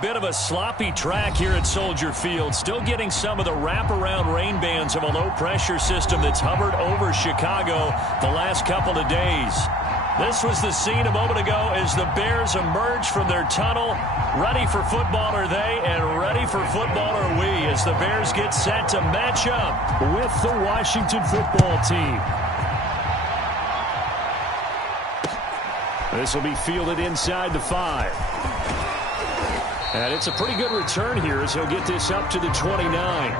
Bit of a sloppy track here at Soldier Field. Still getting some of the wraparound rain bands of a low-pressure system that's hovered over Chicago the last couple of days. This was the scene a moment ago as the Bears emerge from their tunnel. Ready for football are they, and ready for football are we as the Bears get set to match up with the Washington football team. This will be fielded inside the 5. And it's a pretty good return here as he'll get this up to the 29.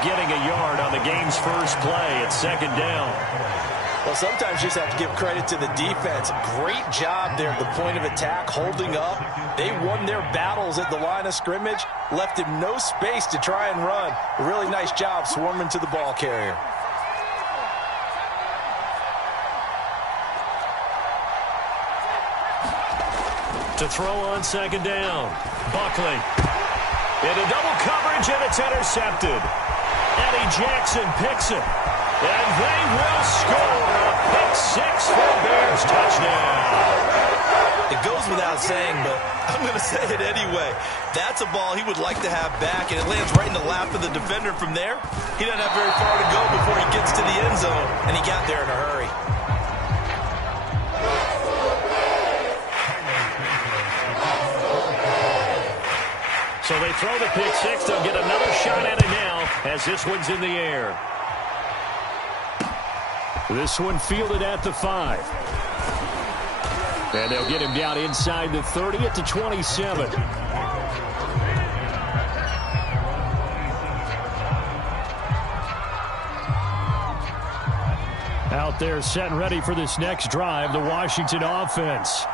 Getting a yard on the game's first play at second down. Well, sometimes you just have to give credit to the defense. Great job there at the point of attack, holding up. They won their battles at the line of scrimmage, left him no space to try and run. A really nice job swarming to the ball carrier. To throw on second down, Buckley. Into double coverage, and it's intercepted. Eddie Jackson picks it, and they will score a pick six for Bears touchdown. It goes without saying, but I'm going to say it anyway. That's a ball he would like to have back, and it lands right in the lap of the defender from there. He doesn't have very far to go before he gets to the end zone, and he got there in a hurry. So they throw the pick six. They'll get another shot at it now as this one's in the air. This one fielded at the 5. And they'll get him down inside the 30 at the 27. Out there set and ready for this next drive, the Washington offense.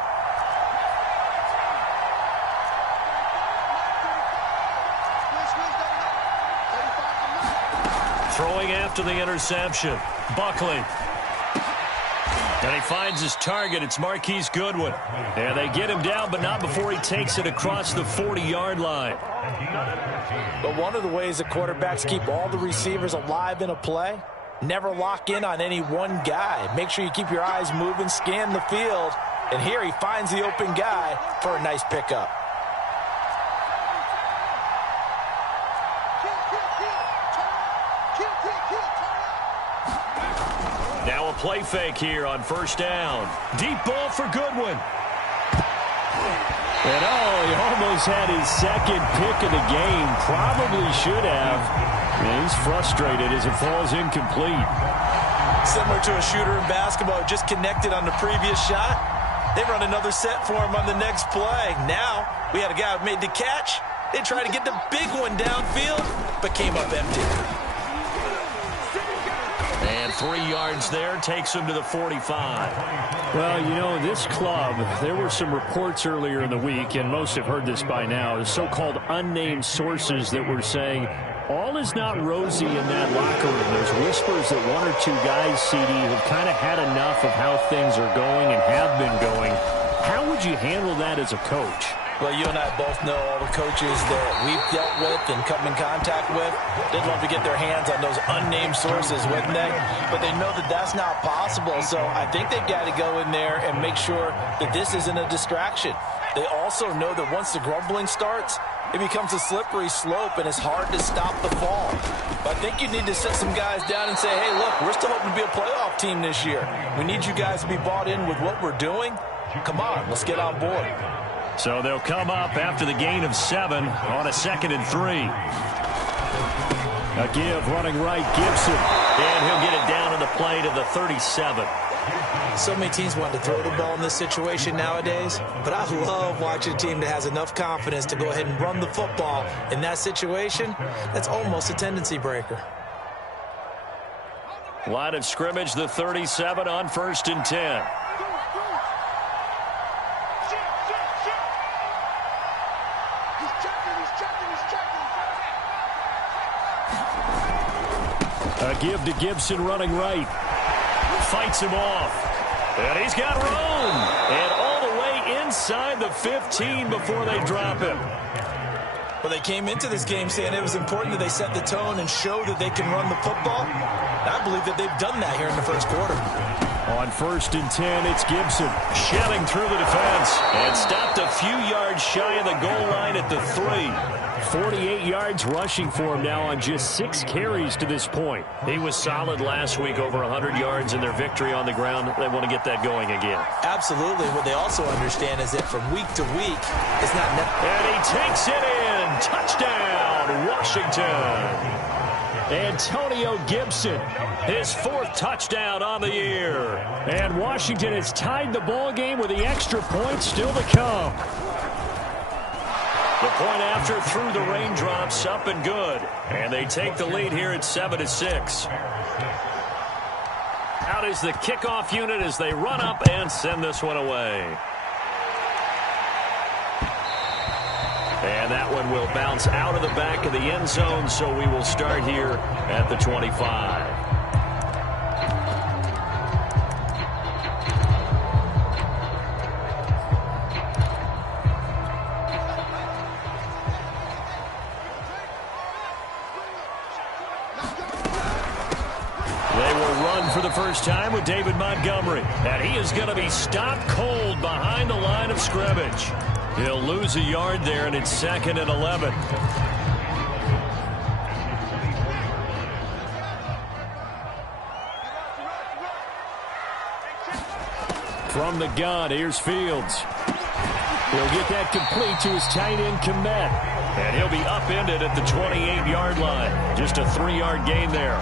Throwing after the interception, Buckley. And he finds his target. It's Marquise Goodwin. And they get him down, but not before he takes it across the 40-yard line. But one of the ways that quarterbacks keep all the receivers alive in a play, never lock in on any one guy. Make sure you keep your eyes moving, scan the field. And here he finds the open guy for a nice pickup. Now a play fake here on first down. Deep ball for Goodwin. And he almost had his second pick of the game. Probably should have. And he's frustrated as it falls incomplete. Similar to a shooter in basketball, just connected on the previous shot. They run another set for him on the next play. Now we had a guy who made the catch. They tried to get the big one downfield, but came up empty. And 3 yards there takes him to the 45. Well, you know, this club, there were some reports earlier in the week, and most have heard this by now, the so-called unnamed sources that were saying all is not rosy in that locker room. There's whispers that one or two guys, CD, have kind of had enough of how things are going and have been going. How would you handle that as a coach? Well, you and I both know all the coaches that we've dealt with and come in contact with. They'd love to get their hands on those unnamed sources, wouldn't they? But they know that that's not possible, so I think they've got to go in there and make sure that this isn't a distraction. They also know that once the grumbling starts, it becomes a slippery slope, and it's hard to stop the fall. But I think you need to sit some guys down and say, hey, look, we're still hoping to be a playoff team this year. We need you guys to be bought in with what we're doing. Come on, let's get on board. So they'll come up after the gain of 7 on a 2nd and 3. A give running right, Gibson. And he'll get it down to the play to the 37. So many teams want to throw the ball in this situation nowadays, but I love watching a team that has enough confidence to go ahead and run the football. In that situation, that's almost a tendency breaker. Line of scrimmage, the 37 on 1st and 10. A give to Gibson running right. Fights him off. And he's got room. And all the way inside the 15 before they drop him. Well, they came into this game saying it was important that they set the tone and show that they can run the football. And I believe that they've done that here in the first quarter. On 1st and 10, it's Gibson. Shelling through the defense. And stopped a few yards shy of the goal line at the 3. 48 yards rushing for him now on just 6 carries to this point. He was solid last week, over 100 yards in their victory on the ground. They want to get that going again. Absolutely. What they also understand is that from week to week, it's not... And he takes it in. Touchdown, Washington. Antonio Gibson, his 4th touchdown on the year. And Washington has tied the ball game with the extra point still to come. The point after through the raindrops, up and good. And they take the lead here at 7-6. Out is the kickoff unit as they run up and send this one away. And that one will bounce out of the back of the end zone, so we will start here at the 25. For the first time with David Montgomery. And he is going to be stopped cold behind the line of scrimmage. He'll lose a yard there, and it's 2nd and 11. From the gun, here's Fields. He'll get that complete to his tight end, Kmet. And he'll be upended at the 28-yard line. Just a 3-yard gain there.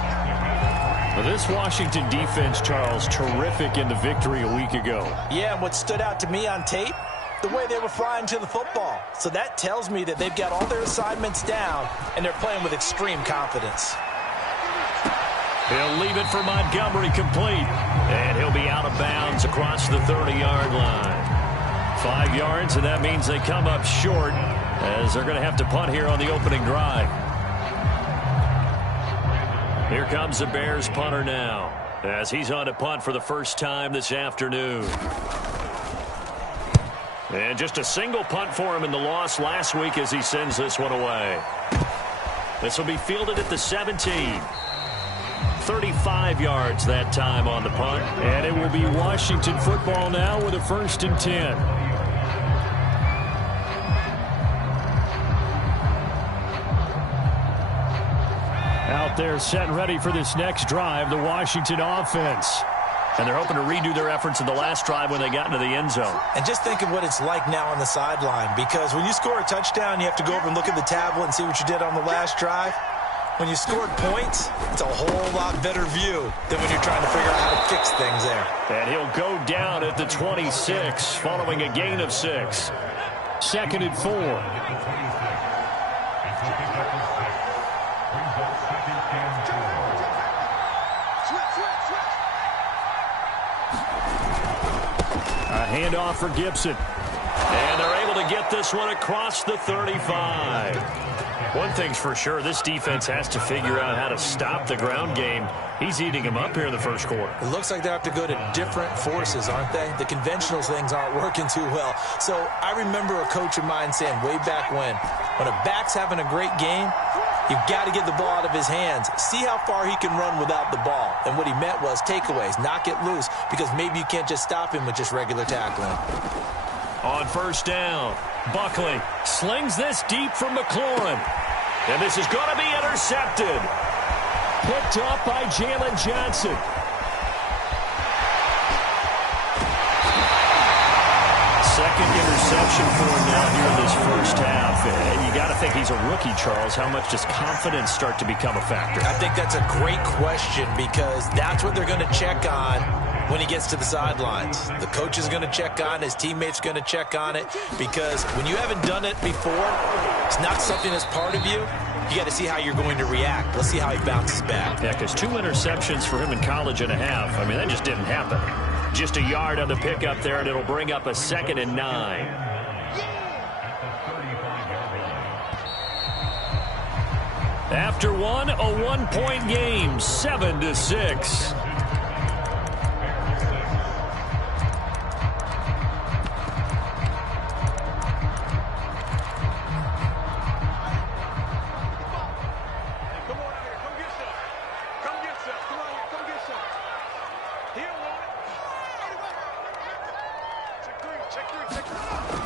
Well, this Washington defense, Charles, terrific in the victory a week ago. Yeah, and what stood out to me on tape, the way they were flying to the football. So that tells me that they've got all their assignments down, and they're playing with extreme confidence. He'll leave it for Montgomery complete. And he'll be out of bounds across the 30-yard line. 5 yards, and that means they come up short as they're going to have to punt here on the opening drive. Here comes the Bears punter now as he's on to punt for the first time this afternoon. And just a single punt for him in the loss last week as he sends this one away. This will be fielded at the 17. 35 yards that time on the punt. And it will be Washington football now with a 1st and 10. Out there set and ready for this next drive, the Washington offense. And they're hoping to redo their efforts in the last drive when they got into the end zone. And just think of what it's like now on the sideline, because when you score a touchdown, you have to go over and look at the tablet and see what you did on the last drive. When you scored points, it's a whole lot better view than when you're trying to figure out how to fix things there. And he'll go down at the 26 following a gain of 6. 2nd and 4. Handoff for Gibson. And they're able to get this one across the 35. One thing's for sure, this defense has to figure out how to stop the ground game. He's eating them up here in the first quarter. It looks like they have to go to different forces, aren't they? The conventional things aren't working too well. So I remember a coach of mine saying way back when a back's having a great game, you've got to get the ball out of his hands. See how far he can run without the ball. And what he meant was takeaways, knock it loose, because maybe you can't just stop him with just regular tackling. On 1st down, Buckley slings this deep from McLaurin. And this is going to be intercepted. Picked up by Jalen Johnson. Second interception for him now here in this first half. And you got to think he's a rookie, Charles. How much does confidence start to become a factor? I think that's a great question, because that's what they're going to check on when he gets to the sidelines. The coach is going to check on, his teammates going to check on it, because when you haven't done it before, it's not something that's part of you, you got to see how you're going to react. Let's see how he bounces back. Yeah, because 2 interceptions for him in college and a half. I mean, that just didn't happen. Just a yard on the pickup there, and it'll bring up a 2nd and 9. After one, a 1-point game, 7-6.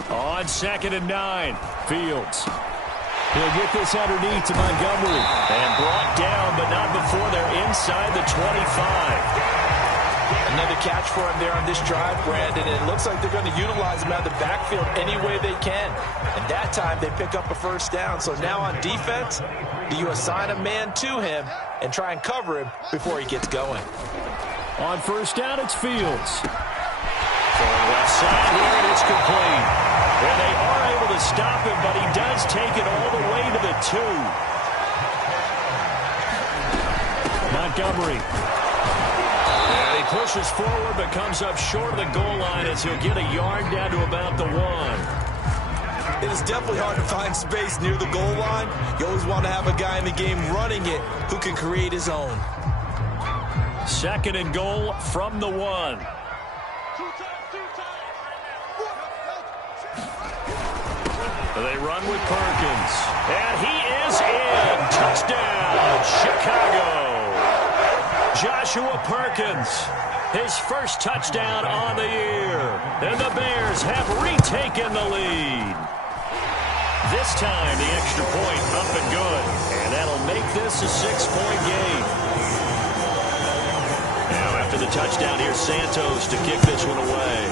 On 2nd and 9, Fields. He'll get this underneath to Montgomery. And brought down, but not before they're inside the 25. Another catch for him there on this drive, Brandon. And it looks like they're going to utilize him out of the backfield any way they can. And that time they pick up a first down. So now on defense, do you assign a man to him and try and cover him before he gets going? On first down, it's Fields. Going left side here, and it's complete. And they are able to stop him, but he does take it all the way to the 2. Montgomery. And he pushes forward, but comes up short of the goal line as he'll get a yard down to about the 1. It is definitely hard to find space near the goal line. You always want to have a guy in the game running it who can create his own. 2nd and goal from the 1. They run with Perkins. And he is in. Touchdown, Chicago. Joshua Perkins, his first touchdown on the year. And the Bears have retaken the lead. This time, the extra point up and good. And that'll make this a 6-point game. Now, after the touchdown, here's Santos to kick this one away.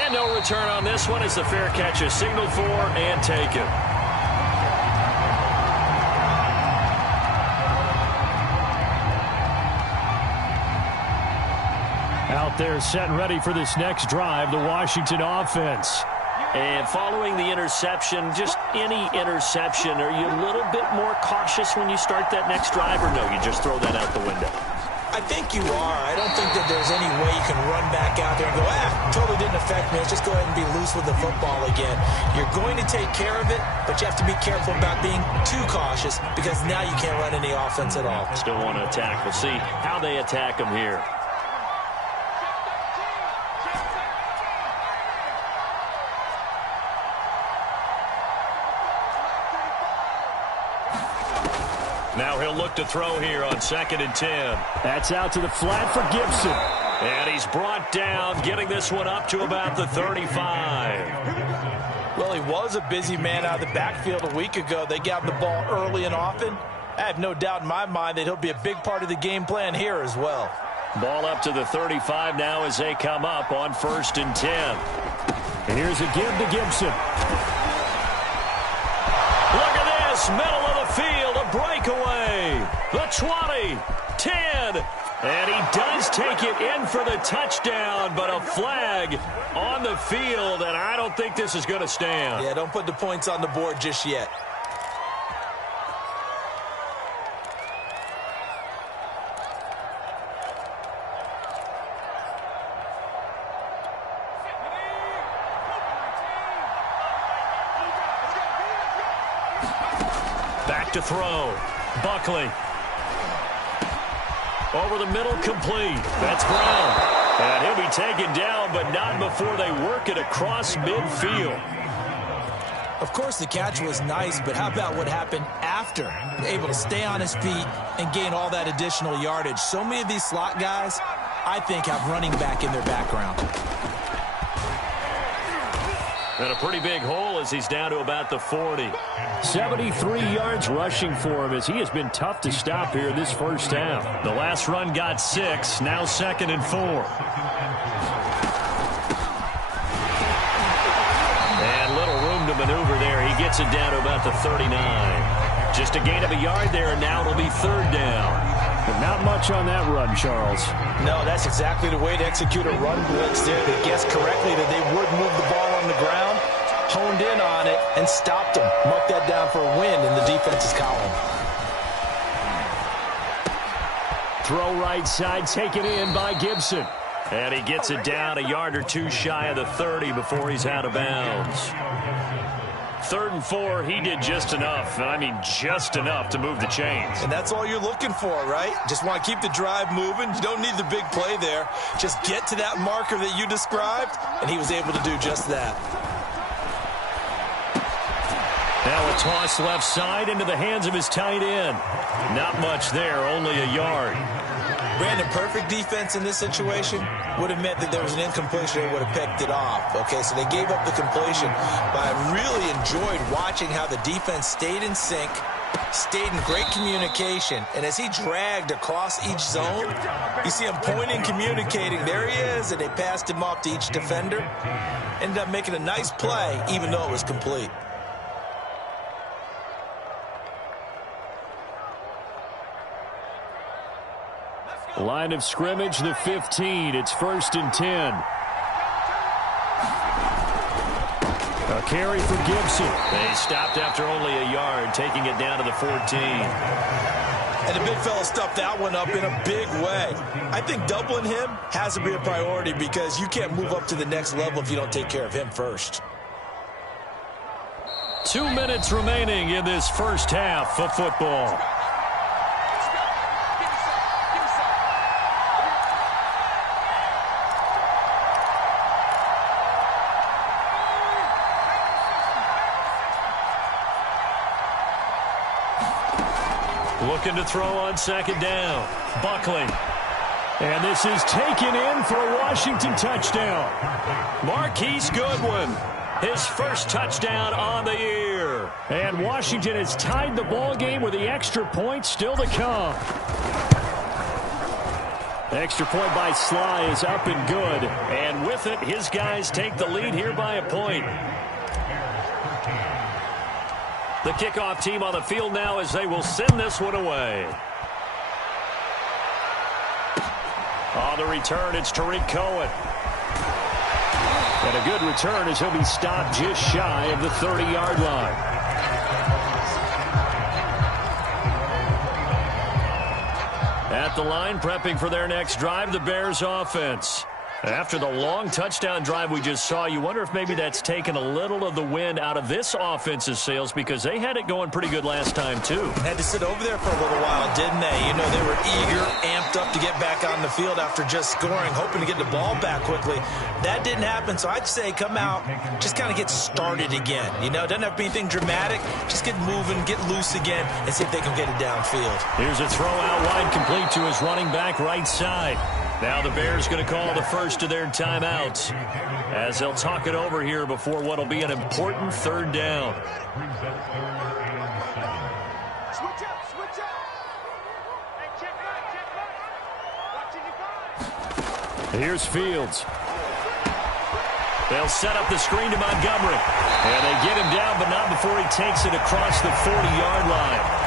And no return on this one as the fair catch is signaled for and taken. Out there set and ready for this next drive, the Washington offense. And following the interception, just any interception, are you a little bit more cautious when you start that next drive, or no, you just throw that out the window? I think you are. I don't think that there's any way you can run back out there and go, totally didn't affect me. Let's just go ahead and be loose with the football again. You're going to take care of it, but you have to be careful about being too cautious because now you can't run any offense at all. Still want to attack. We'll see how they attack them here. Now he'll look to throw here on 2nd and 10. That's out to the flat for Gibson. And he's brought down, getting this one up to about the 35. Well, he was a busy man out of the backfield a week ago. They got the ball early and often. I have no doubt in my mind that he'll be a big part of the game plan here as well. Ball up to the 35 now as they come up on 1st and 10. And here's a give to Gibson. Look at this, middle of the field, a breakaway. The 20, 10, and he does take it in for the touchdown, but a flag on the field, and I don't think this is going to stand. Yeah, don't put the points on the board just yet. Back to throw. Buckley. Over the middle, complete. That's Brown. And he'll be taken down, but not before they work it across midfield. Of course, the catch was nice, but how about what happened after? Able to stay on his feet and gain all that additional yardage. So many of these slot guys, I think, have running back in their background. And a pretty big hole as he's down to about the 40. 73 yards rushing for him as he has been tough to stop here this first half. The last run got 6, now 2nd and 4. And little room to maneuver there. He gets it down to about the 39. Just a gain of a yard there, and now it'll be 3rd down. But not much on that run, Charles. No, that's exactly the way to execute a run blitz there. They guessed correctly that they would move the ball on the ground. honed in on it and stopped him. Mark that down for a win in the defense's column. Throw right side, taken in by Gibson. And he gets it down a yard or two shy of the 30 before he's out of bounds. 3rd and 4, he did just enough, and I mean just enough to move the chains. And that's all you're looking for, right? Just want to keep the drive moving. You don't need the big play there. Just get to that marker that you described, and he was able to do just that. Now a toss left side into the hands of his tight end. Not much there, only a yard. Brandon, perfect defense in this situation would have meant that there was an incompletion. They would have picked it off. Okay, so they gave up the completion. But I really enjoyed watching how the defense stayed in sync, stayed in great communication. And as he dragged across each zone, you see him pointing, communicating. There he is, and they passed him off to each defender. Ended up making a nice play, even though it was complete. Line of scrimmage, the 15. It's 1st and 10. A carry for Gibson. They stopped after only a yard, taking it down to the 14. And the big fella stuffed that one up in a big way. I think doubling him has to be a priority because you can't move up to the next level if you don't take care of him first. 2 minutes remaining in this first half of football. Looking to throw on 2nd down. Buckley. And this is taken in for a Washington touchdown. Marquise Goodwin, his first touchdown on the year. And Washington has tied the ball game with the extra point still to come. Extra point by Sly is up and good. And with it, his guys take the lead here by a point. The kickoff team on the field now as they will send this one away. On the return, it's Tariq Cohen. And a good return as he'll be stopped just shy of the 30-yard line. At the line, prepping for their next drive, the Bears offense. After the long touchdown drive we just saw, you wonder if maybe that's taken a little of the wind out of this offense's sails because they had it going pretty good last time, too. Had to sit over there for a little while, didn't they? You know, they were eager, amped up to get back on the field after just scoring, hoping to get the ball back quickly. That didn't happen, so I'd say come out, just kind of get started again. You know, it doesn't have to be anything dramatic. Just get moving, get loose again, and see if they can get it downfield. Here's a throw out wide, complete to his running back right side. Now the Bears going to call the first of their timeouts as they'll talk it over here before what will be an important 3rd down. Switch up. Hey, check back. Here's Fields. They'll set up the screen to Montgomery. And they get him down, but not before he takes it across the 40-yard line.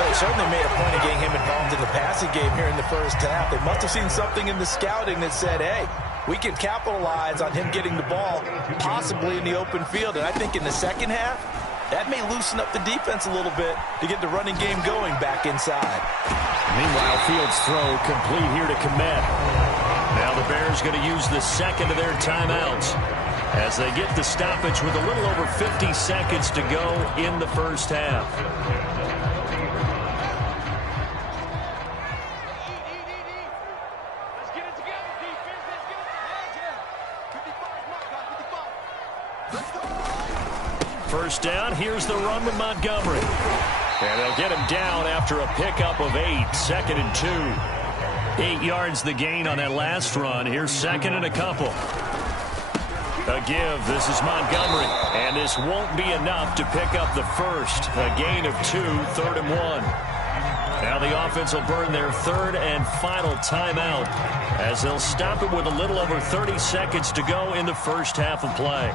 They certainly made a point of getting him involved in the passing game here in the first half. They must have seen something in the scouting that said, hey, we can capitalize on him getting the ball possibly in the open field. And I think in the second half, that may loosen up the defense a little bit to get the running game going back inside. Meanwhile, Fields' throw complete here to Kmet. Now the Bears going to use the second of their timeouts as they get the stoppage with a little over 50 seconds to go in the first half. First down, here's the run with Montgomery. And they'll get him down after a pickup of 8, 2nd and 2. 8 yards the gain on that last run. Here's 2nd and a couple. A give, this is Montgomery. And this won't be enough to pick up the first. A gain of 2, 3rd and 1. Now the offense will burn their 3rd and final timeout as they'll stop it with a little over 30 seconds to go in the first half of play.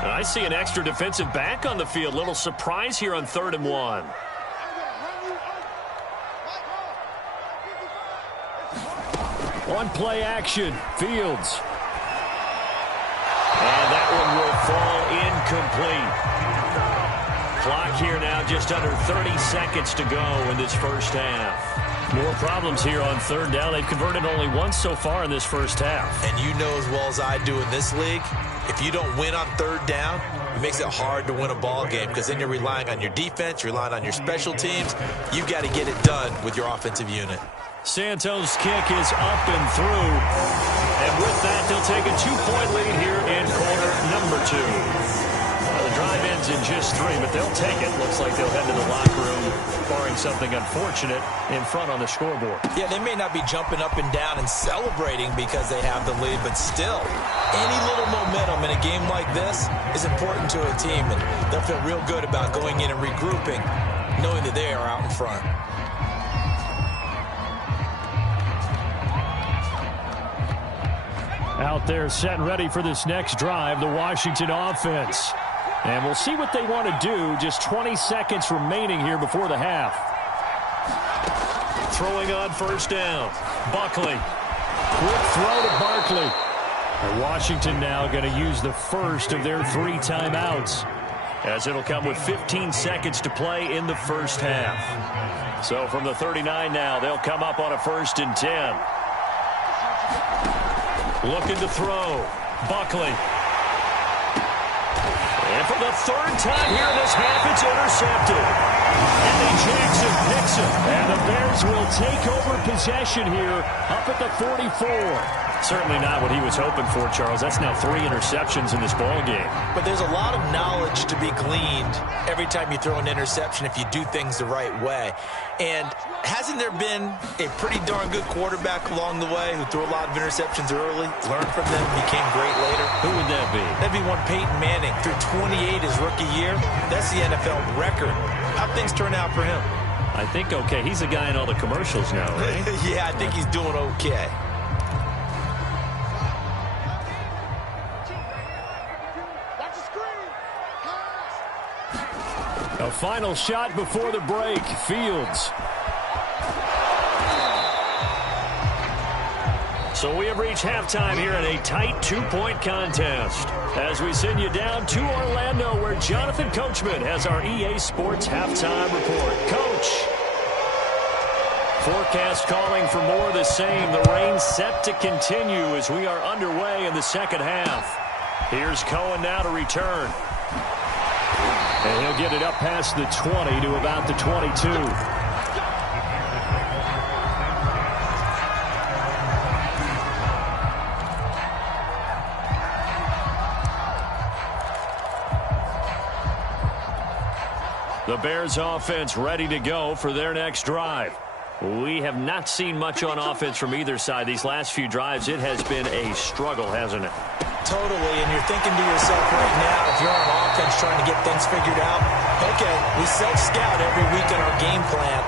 I see an extra defensive back on the field. Little surprise here on 3rd and 1. On play action, Fields. And incomplete. Clock here now just under 30 seconds to go in this first half. More problems here on third down. They've converted only once so far in this first half. And you know as well as I do in this league, if you don't win on third down, it makes it hard to win a ball game because then you're relying on your defense, you're relying on your special teams. You've got to get it done with your offensive unit. Santos' kick is up and through. And with that, they'll take a 2-point lead here in quarter number 2. The drive ends in just 3, but they'll take it. Looks like they'll head to the locker room, barring something unfortunate, in front on the scoreboard. Yeah, they may not be jumping up and down and celebrating because they have the lead, but still, any little momentum in a game like this is important to a team, and they'll feel real good about going in and regrouping, knowing that they are out in front. Out there set and ready for this next drive, the Washington offense. And we'll see what they want to do. Just 20 seconds remaining here before the half. Throwing on first down. Buckley. Quick throw to Barkley. And Washington now going to use the first of their 3 timeouts, as it'll come with 15 seconds to play in the first half. So from the 39 now, they'll come up on a 1st and 10. Looking to throw. Buckley. And for the 3rd time here in this half, it's intercepted. Eddie Jackson picks it. And the Bears will take over possession here up at the 44. Certainly not what he was hoping for, Charles. That's now 3 interceptions in this ball game. But there's a lot of knowledge to be gleaned every time you throw an interception if you do things the right way. And hasn't there been a pretty darn good quarterback along the way who threw a lot of interceptions early, learned from them, became great later? Who would that be? That'd be one Peyton Manning. Threw 28 his rookie year. That's the NFL record. How'd things turn out for him? I think okay. He's the guy in all the commercials now, right? Yeah, I think he's doing okay. A final shot before the break. Fields. So we have reached halftime here in a tight 2-point contest, as we send you down to Orlando, where Jonathan Coachman has our EA Sports halftime report. Coach. Forecast calling for more of the same. The rain set to continue as we are underway in the second half. Here's Cohen now to return. And he'll get it up past the 20 to about the 22. The Bears offense ready to go for their next drive. We have not seen much on offense from either side. These last few drives, it has been a struggle, hasn't it? Totally, and you're thinking to yourself right now, if you're on offense trying to get things figured out, okay, we self-scout every week in our game plan.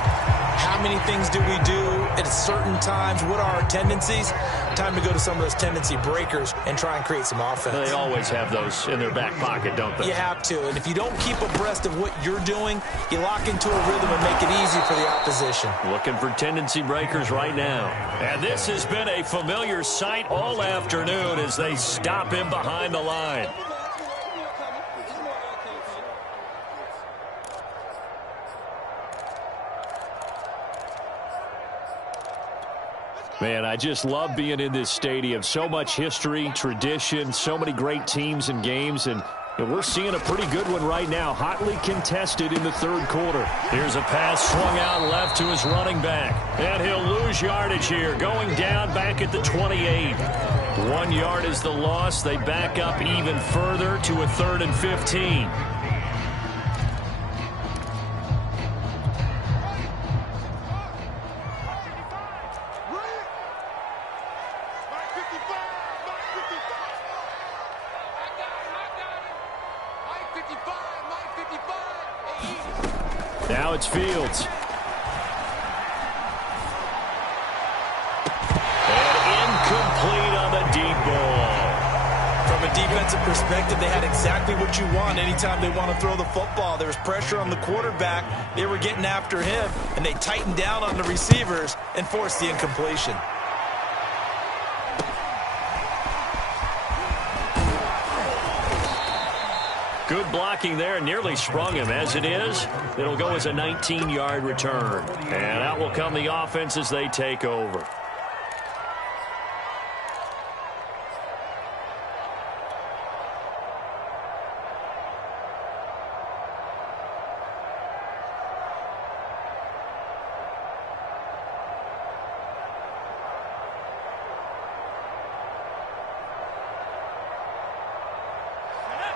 How many things do we do at certain times? What are our tendencies? Time to go to some of those tendency breakers and try and create some offense. They always have those in their back pocket, don't they? You have to, and if you don't keep abreast of what you're doing, you lock into a rhythm and make it easy for the opposition. Looking for tendency breakers right now. And this has been a familiar sight all afternoon as they stop him behind the line. Man, I just love being in this stadium. So much history, tradition, so many great teams and games, and we're seeing a pretty good one right now, hotly contested in the 3rd quarter. Here's a pass swung out left to his running back, and he'll lose yardage here, going down back at the 28. 1 yard is the loss. They back up even further to a 3rd and 15. Now it's Fields. And incomplete on the deep ball. From a defensive perspective, they had exactly what you want anytime they want to throw the football. There was pressure on the quarterback. They were getting after him, and they tightened down on the receivers and forced the incompletion. Good blocking there, nearly sprung him. As it is, it'll go as a 19-yard return. And out will come the offense as they take over.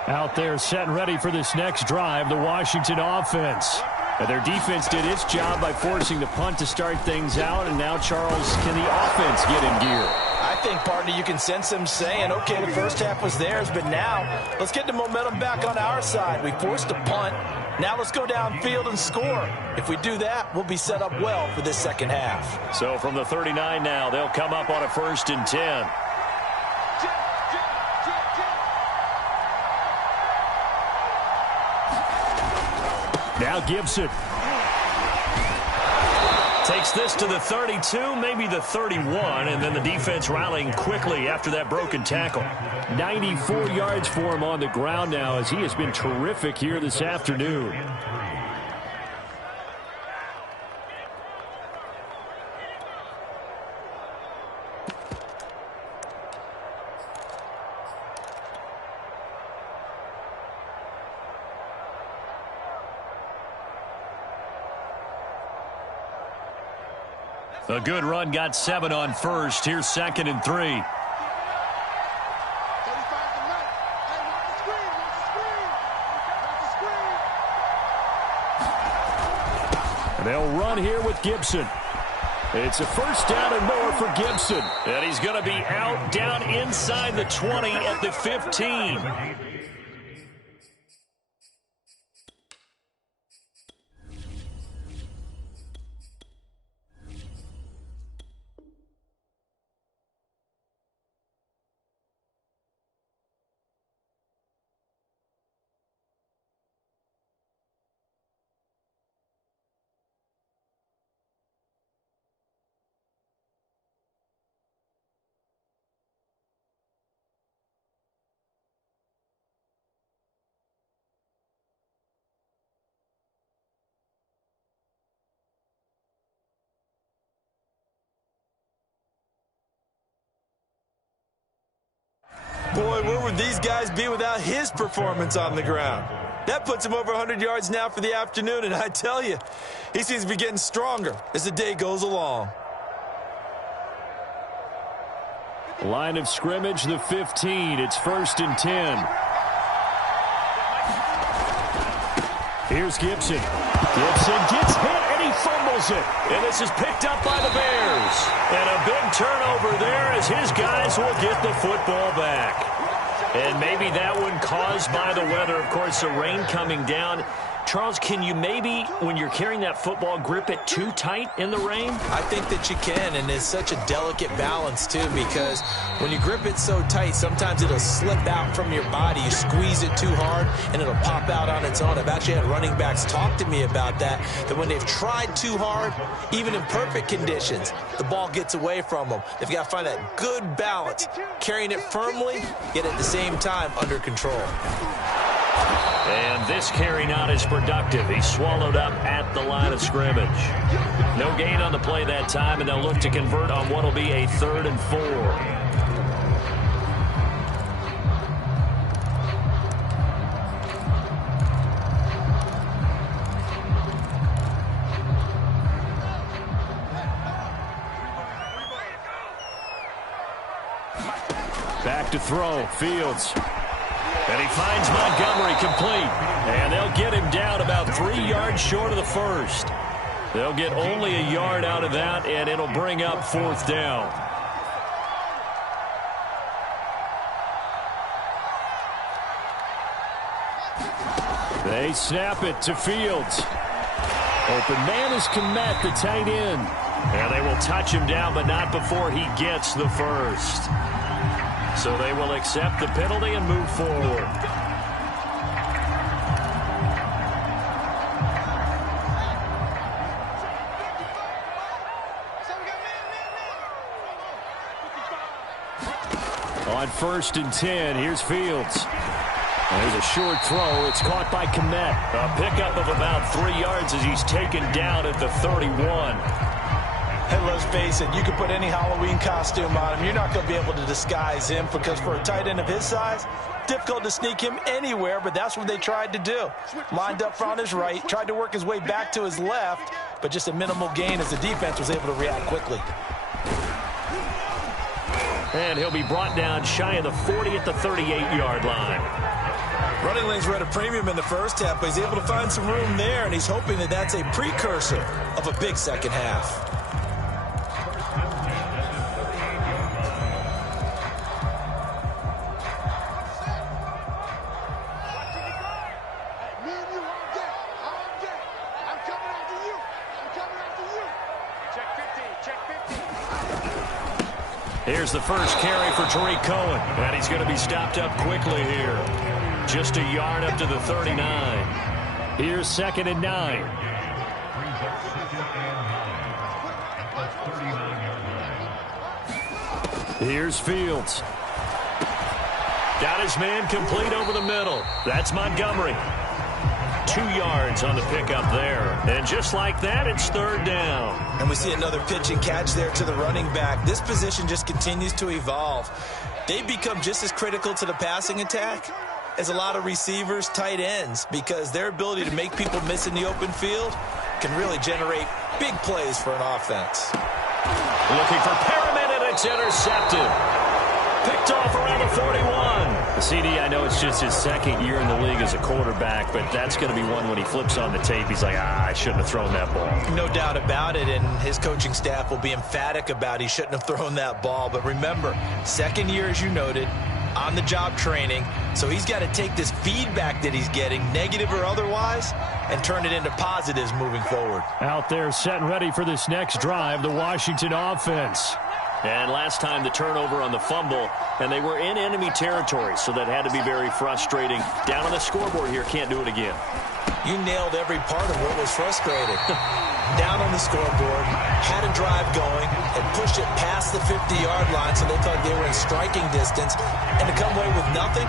Out there set and ready for this next drive, the Washington offense. And their defense did its job by forcing the punt to start things out, and now, Charles, can the offense get in gear? I think, partner, you can sense them saying, okay, the first half was theirs, but now let's get the momentum back on our side. We forced a punt. Now let's go downfield and score. If we do that, we'll be set up well for this second half. So from the 39 now, they'll come up on a 1st and 10. Now Gibson. Takes this to the 32, maybe the 31, and then the defense rallying quickly after that broken tackle. 94 yards for him on the ground now as he has been terrific here this afternoon. A good run, got 7 on 1st. Here's 2nd and 3. They'll run here with Gibson. It's a 1st down and more for Gibson. And he's going to be out down inside the 20 at the 15. Boy, where would these guys be without his performance on the ground? That puts him over 100 yards now for the afternoon, and I tell you, he seems to be getting stronger as the day goes along. Line of scrimmage, the 15. It's 1st and 10. Here's Gibson. Gibson gets hit, and he fumbles it. And this is picked up by the Bears. And a big turnover there as his guys will get the football back. And maybe that one caused by the weather. Of course, the rain coming down. Charles, can you maybe, when you're carrying that football, grip it too tight in the rain? I think that you can, and it's such a delicate balance, too, because when you grip it so tight, sometimes it'll slip out from your body. You squeeze it too hard, and it'll pop out on its own. I've actually had running backs talk to me about that when they've tried too hard, even in perfect conditions, the ball gets away from them. They've got to find that good balance, carrying it firmly, yet at the same time under control. And this carry not as productive. He's swallowed up at the line of scrimmage. No gain on the play that time, and they'll look to convert on what will be a 3rd and 4. Back to throw, Fields. And he finds Montgomery complete. And they'll get him down about 3 yards short of the 1st. They'll get only a yard out of that, and it'll bring up 4th down. They snap it to Fields. Open man is Kmet, the tight end. And they will touch him down, but not before he gets the 1st. So they will accept the penalty and move forward. On 1st and 10, here's Fields. There's a short throw. It's caught by Kmet. A pickup of about 3 yards as he's taken down at the 31. Hey, let's face it, you can put any Halloween costume on him. You're not going to be able to disguise him because for a tight end of his size, difficult to sneak him anywhere, but that's what they tried to do. Lined up on his right, tried to work his way back to his left, but just a minimal gain as the defense was able to react quickly. And he'll be brought down shy of the 40 at the 38-yard line. Running lanes were at a premium in the first half, but he's able to find some room there, and he's hoping that that's a precursor of a big second half. Here's the first carry for Tariq Cohen, and he's going to be stopped up quickly here. Just a yard up to the 39. Here's 2nd and 9. Here's Fields. Got his man complete over the middle. That's Montgomery. 2 yards on the pickup there. And just like that, it's 3rd down. And we see another pitch and catch there to the running back. This position just continues to evolve. They become just as critical to the passing attack as a lot of receivers, tight ends, because their ability to make people miss in the open field can really generate big plays for an offense. Looking for Perriman, and it's intercepted. Picked off around the 41. CD, I know it's just his 2nd year in the league as a quarterback, but that's going to be one when he flips on the tape. He's like, I shouldn't have thrown that ball. No doubt about it, and his coaching staff will be emphatic about he shouldn't have thrown that ball. But remember, 2nd year, as you noted, on-the-job training, so he's got to take this feedback that he's getting, negative or otherwise, and turn it into positives moving forward. Out there set and ready for this next drive, the Washington offense. And last time the turnover on the fumble, and they were in enemy territory, so that had to be very frustrating. Down on the scoreboard here, can't do it again. You nailed every part of what was frustrating. Down on the scoreboard, had a drive going, and pushed it past the 50-yard line so they thought they were in striking distance, and to come away with nothing,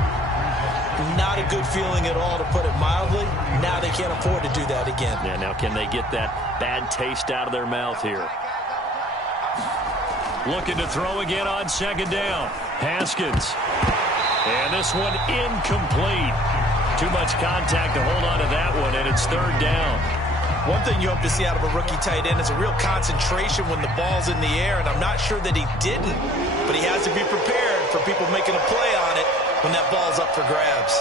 not a good feeling at all, to put it mildly. Now they can't afford to do that again. Yeah, now can they get that bad taste out of their mouth here? Looking to throw again on 2nd down. Haskins. And this one incomplete. Too much contact to hold on to that one, and it's 3rd down. One thing you hope to see out of a rookie tight end is a real concentration when the ball's in the air, and I'm not sure that he didn't, but he has to be prepared for people making a play on it when that ball's up for grabs.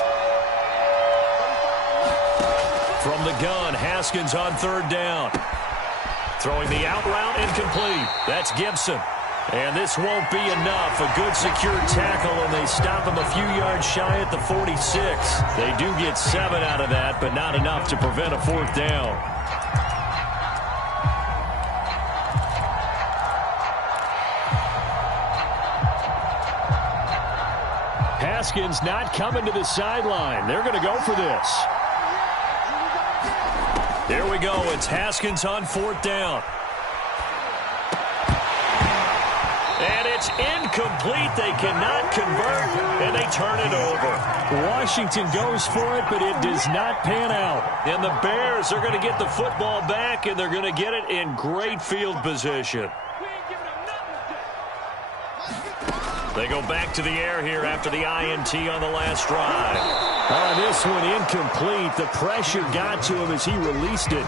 From the gun, Haskins on 3rd down. Throwing the out route, incomplete. That's Gibson. And this won't be enough. A good secure tackle, and they stop him a few yards shy at the 46. They do get 7 out of that, but not enough to prevent a 4th down. Haskins not coming to the sideline. They're going to go for this. Here we go. It's Haskins on 4th down. And it's incomplete. They cannot convert, and they turn it over. Washington goes for it, but it does not pan out. And the Bears are going to get the football back, and they're going to get it in great field position. They go back to the air here after the INT on the last drive. This one incomplete. The pressure got to him as he released it.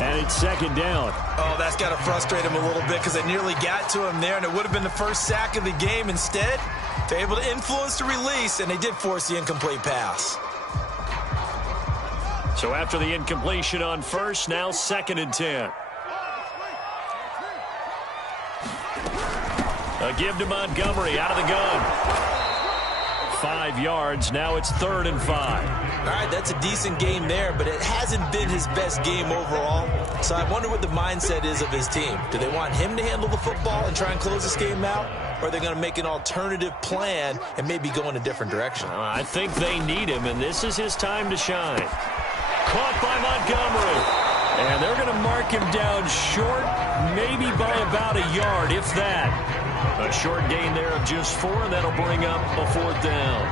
And it's 2nd down. Oh, that's got to frustrate him a little bit because they nearly got to him there, and it would have been the first sack of the game. Instead, they're able to influence the release, and they did force the incomplete pass. So after the incompletion on 1st, now 2nd and 10. A give to Montgomery out of the gun. 5 yards. Now it's 3rd and 5. All right, that's a decent game there, but it hasn't been his best game overall. So I wonder what the mindset is of his team. Do they want him to handle the football and try and close this game out? Or are they going to make an alternative plan and maybe go in a different direction? I think they need him, and this is his time to shine. Caught by Montgomery. And they're going to mark him down short, maybe by about a yard, if that. A short gain there of just 4, and that'll bring up a 4th down.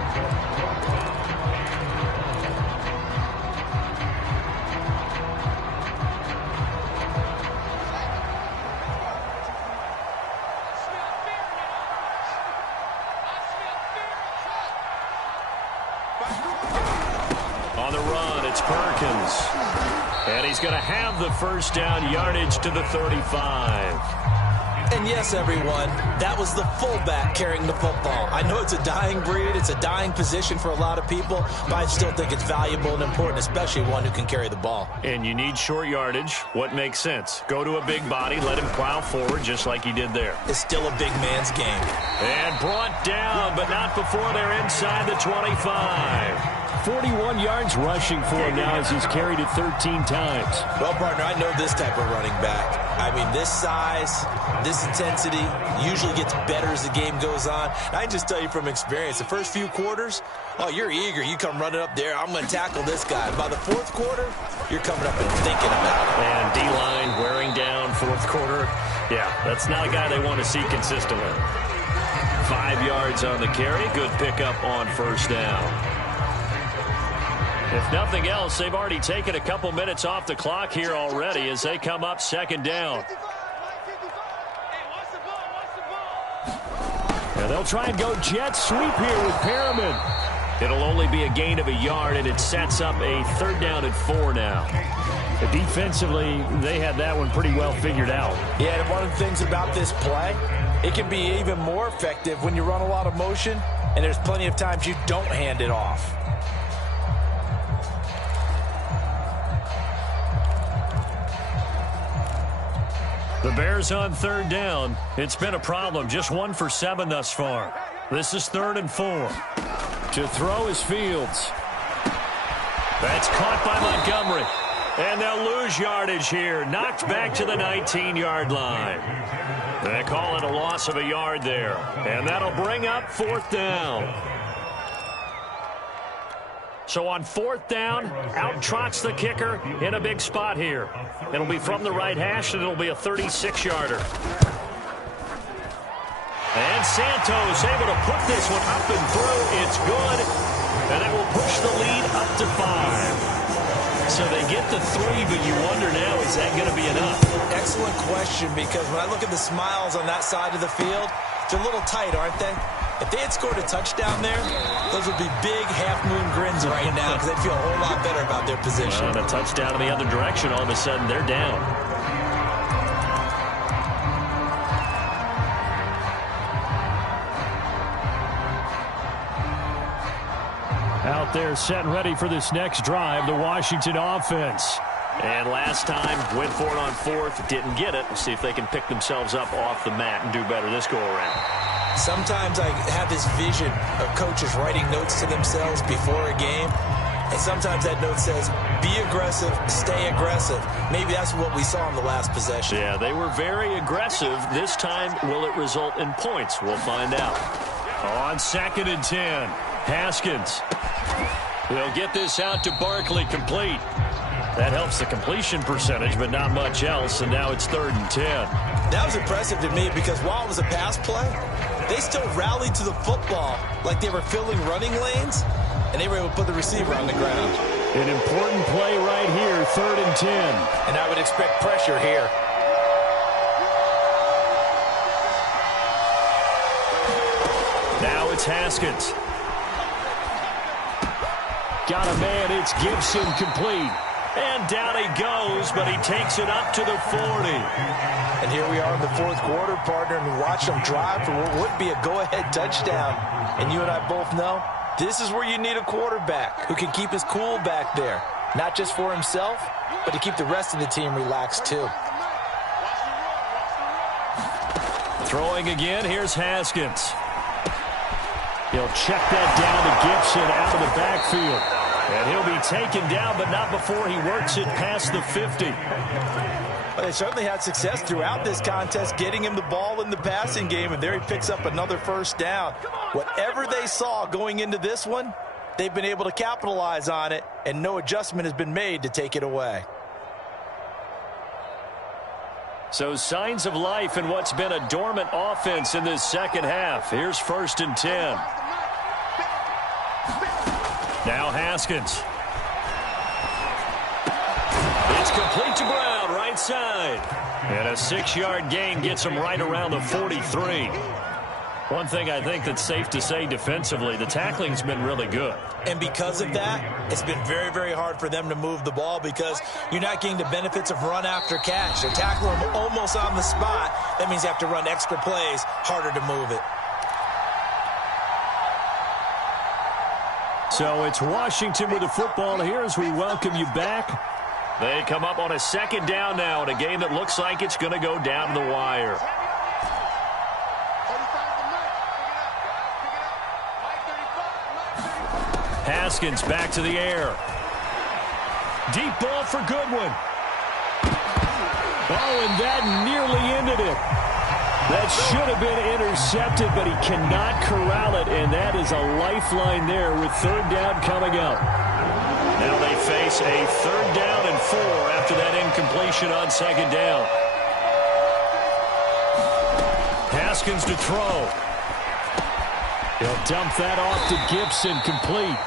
It's Perkins. And he's going to have the first down, yardage to the 35. And yes, everyone, that was the fullback carrying the football. I know it's a dying breed, it's a dying position for a lot of people, but I still think it's valuable and important, especially one who can carry the ball. And you need short yardage. What makes sense? Go to a big body, let him plow forward just like he did there. It's still a big man's game. And brought down, but not before they're inside the 25. 41 yards rushing for him now as he's carried it 13 times. Well, partner, I know this type of running back. I mean, this size, this intensity usually gets better as the game goes on. I can just tell you from experience, the first few quarters, oh, you're eager. You come running up there, I'm going to tackle this guy. By the fourth quarter, you're coming up and thinking about it. And D-line wearing down fourth quarter. Yeah, that's not a guy they want to see consistently. 5 yards on the carry. Good pickup on first down. If nothing else, they've already taken a couple minutes off the clock here already as they come up second down. And they'll try and go jet sweep here with Perriman. It'll only be a gain of a yard, and it sets up a third down and 4 now. Defensively, they had that one pretty well figured out. Yeah, and one of the things about this play, it can be even more effective when you run a lot of motion, and there's plenty of times you don't hand it off. The Bears on third down. It's been a problem. Just 1 for 7 thus far. This is 3rd and 4. To throw is Fields. That's caught by Montgomery. And they'll lose yardage here. Knocked back to the 19-yard line. They call it a loss of a yard there. And that'll bring up 4th down. So on 4th down, out trots the kicker in a big spot here. It'll be from the right hash, and it'll be a 36-yarder. And Santos able to put this one up and through. It's good, and that will push the lead up to 5. So they get the 3, but you wonder now, is that going to be enough? Excellent question, because when I look at the smiles on that side of the field, they're a little tight, aren't they? If they had scored a touchdown there, those would be big half-moon grins right now because they'd feel a whole lot better about their position. And a touchdown in the other direction, all of a sudden they're down. Out there set and ready for this next drive, the Washington offense. And last time, went for it on 4th, didn't get it. We'll see if they can pick themselves up off the mat and do better this go-around. Sometimes I have this vision of coaches writing notes to themselves before a game, and sometimes that note says, be aggressive, stay aggressive. Maybe that's what we saw in the last possession. Yeah, they were very aggressive. This time, will it result in points? We'll find out. On 2nd and 10, Haskins. They'll get this out to Barkley, complete. That helps the completion percentage, but not much else, and now it's 3rd and 10. That was impressive to me because while it was a pass play, they still rallied to the football like they were filling running lanes, and they were able to put the receiver on the ground. An important play right here, 3rd and 10. And I would expect pressure here. Now it's Haskins. Got a man, it's Gibson, complete. And down he goes, but he takes it up to the 40. And here we are in the 4th quarter, partner, and watch them drive for what would be a go-ahead touchdown. And you and I both know this is where you need a quarterback who can keep his cool back there, not just for himself, but to keep the rest of the team relaxed too. Throwing again, here's Haskins. He'll check that down to Gibson out of the backfield. And he'll be taken down, but not before he works it past the 50. Well, they certainly had success throughout this contest, getting him the ball in the passing game, and there he picks up another first down. Whatever they saw going into this one, they've been able to capitalize on it, and no adjustment has been made to take it away. So signs of life in what's been a dormant offense in this second half. Here's 1st and 10. Now Haskins. It's complete to Brown, right side. And a 6-yard gain gets him right around the 43. One thing I think that's safe to say defensively, the tackling's been really good. And because of that, it's been very, very hard for them to move the ball because you're not getting the benefits of run after catch. They're tackling them almost on the spot. That means you have to run extra plays, harder to move it. So it's Washington with the football here as we welcome you back. They come up on a second down now in a game that looks like it's going to go down to the wire. Haskins back to the air. Deep ball for Goodwin. Oh, and that nearly ended it. That should have been intercepted, but he cannot corral it, and that is a lifeline there with third down coming up. Now they face a 3rd down and 4 after that incompletion on 2nd down. Haskins to throw. He'll dump that off to Gibson, complete.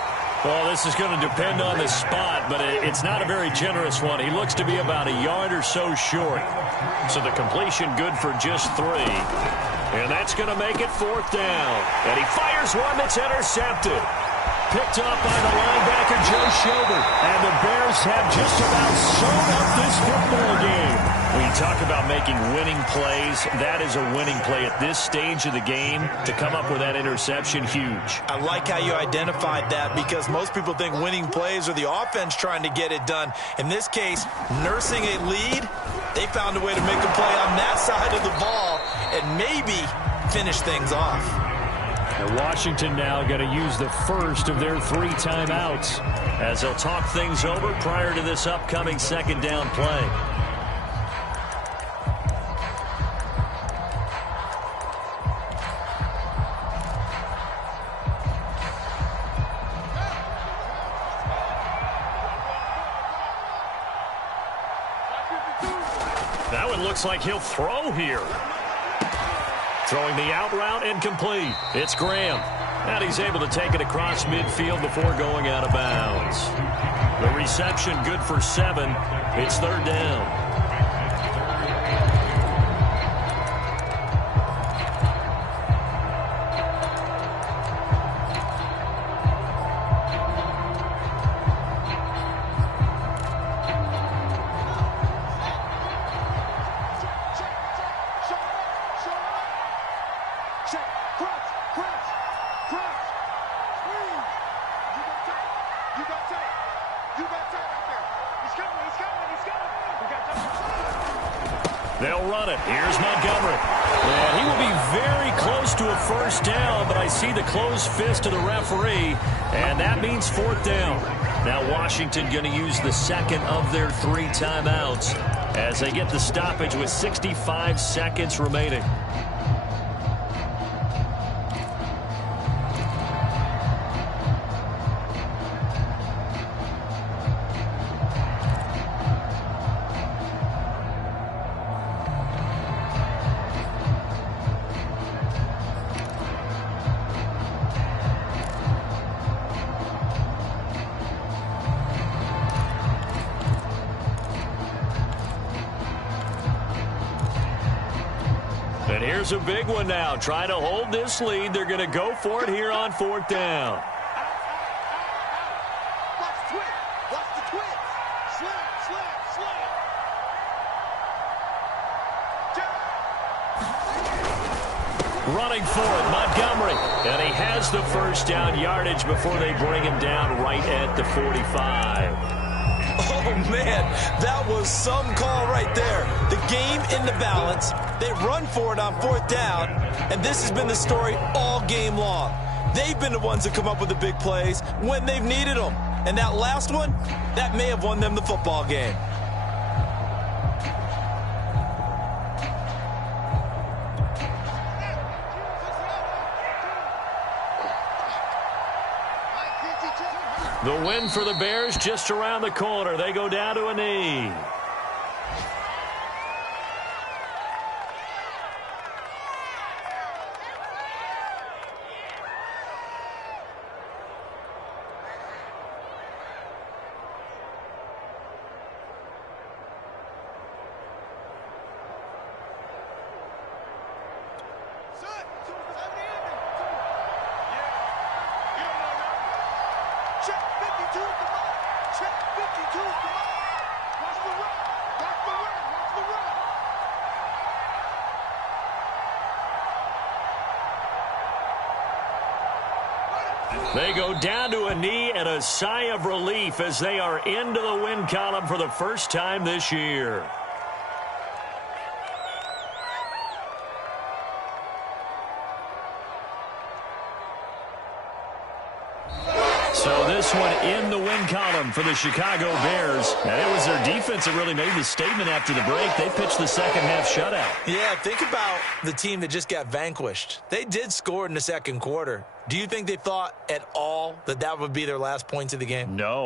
Well, this is going to depend on the spot, but it's not a very generous one. He looks to be about a yard or so short. So the completion good for just 3. And that's going to make it 4th down. And he fires one that's intercepted. Picked up by the linebacker, Joe Schobert. And the Bears have just about sewn up this football game. When you talk about making winning plays, that is a winning play at this stage of the game. To come up with that interception, huge. I like how you identified that because most people think winning plays are the offense trying to get it done. In this case, nursing a lead, they found a way to make a play on that side of the ball and maybe finish things off. And Washington now going to use the first of their 3 timeouts as they'll talk things over prior to this upcoming 2nd down play. That one looks like he'll throw here. Throwing the out route incomplete. It's Graham. And he's able to take it across midfield before going out of bounds. The reception good for 7. It's 3rd down. They'll run it. Here's Montgomery. And he will be very close to a 1st down, but I see the closed fist of the referee, and that means 4th down. Now Washington going to use the 2nd of their 3 timeouts as they get the stoppage with 65 seconds remaining. And here's a big one now. Trying to hold this lead. They're going to go for it here on 4th down. Watch the twist. Watch the twist. Slam, slam, slam. Running for it, Montgomery. And he has the 1st down yardage before they bring him down right at the 45. Oh, man, that was some call right there. The game in the balance. They run for it on 4th down, and this has been the story all game long. They've been the ones that come up with the big plays when they've needed them. And that last one, that may have won them the football game. The win for the Bears just around the corner. They go down to a knee. They go down to a knee and a sigh of relief as they are into the win column for the first time this year. So this one in the win column for the Chicago Bears. And it was their defense that really made the statement after the break. They pitched the second half shutout. Yeah, think about the team that just got vanquished. They did score in the second quarter. Do you think they thought at all that that would be their last points of the game? No.